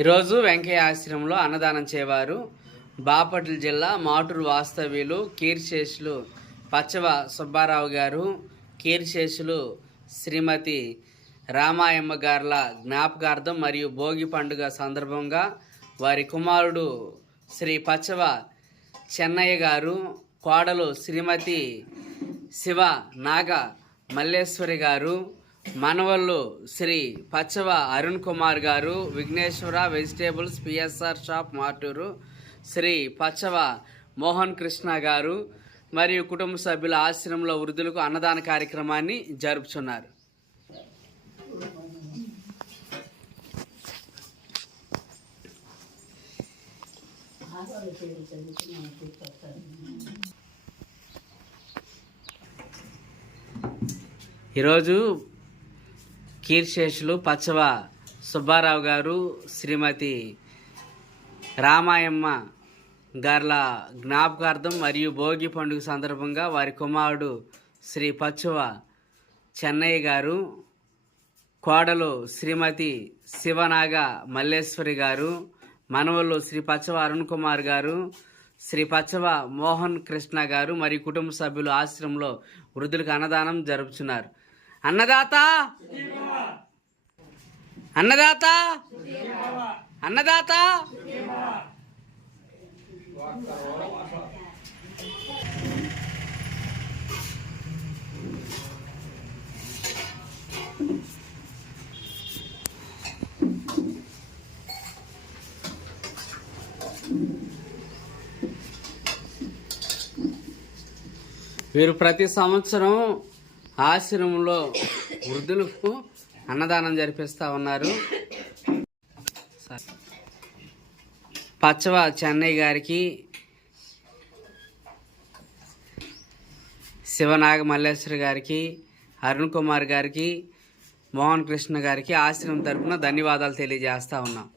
ఈరోజు వెంకయ్య ఆశ్రమంలో అన్నదానం చేయవారు బాపట్ల జిల్లా మాటూరు వాస్తవ్యులు కీర్తిశేషులు పచ్చవ సుబ్బారావు గారు, కీర్తిశేషులు శ్రీమతి రామాయమ్మ గార్ల జ్ఞాపకార్థం మరియు భోగి పండుగ సందర్భంగా వారి కుమారుడు శ్రీ పచ్చవ చెన్నయ్య గారు, కోడలు శ్రీమతి శివ నాగ మల్లేశ్వరి గారు, మనవళ్ళు Shri Pachava Arun Kumar garu, Vighneshwara vegetables PSR shop Maturu, Shri Pachava Mohan Krishna garu మరియు కుటుంబ సభ్యుల ఆశ్రమంలో వృద్ధులకు అన్నదాన కార్యక్రమాన్ని జరుపుచున్నారు. ఈరోజు కీర్తిశేషులు పచ్చవ సుబ్బారావు గారు, శ్రీమతి రామాయమ్మ గార్ల జ్ఞాపకార్థం మరియు భోగి పండుగ సందర్భంగా వారి కుమారుడు శ్రీ పచ్చవ చెన్నయ్య గారు, కోడలు శ్రీమతి శివనాగ మల్లేశ్వరి గారు, మనవళ్ళు శ్రీ పచ్చవ అరుణ్ కుమార్ గారు, శ్రీ పచ్చవ మోహన్ కృష్ణ గారు మరియు కుటుంబ సభ్యులు ఆశ్రమంలో వృద్ధులకు అన్నదానం జరుపుతున్నారు. అన్నదాత అన్నదాత అన్నదాత వీరు ప్రతి సంవత్సరం ఆశ్రమంలో వృద్ధులకు అన్నదానం జరిపిస్తూ ఉన్నారు. పచ్చవ చెన్నయ్య గారికి, శివనాగ మల్లేశ్వరి గారికి, అరుణ్ కుమార్ గారికి, మోహన్ కృష్ణ గారికి ఆశ్రమం తరపున ధన్యవాదాలు తెలియజేస్తూ ఉన్నాం.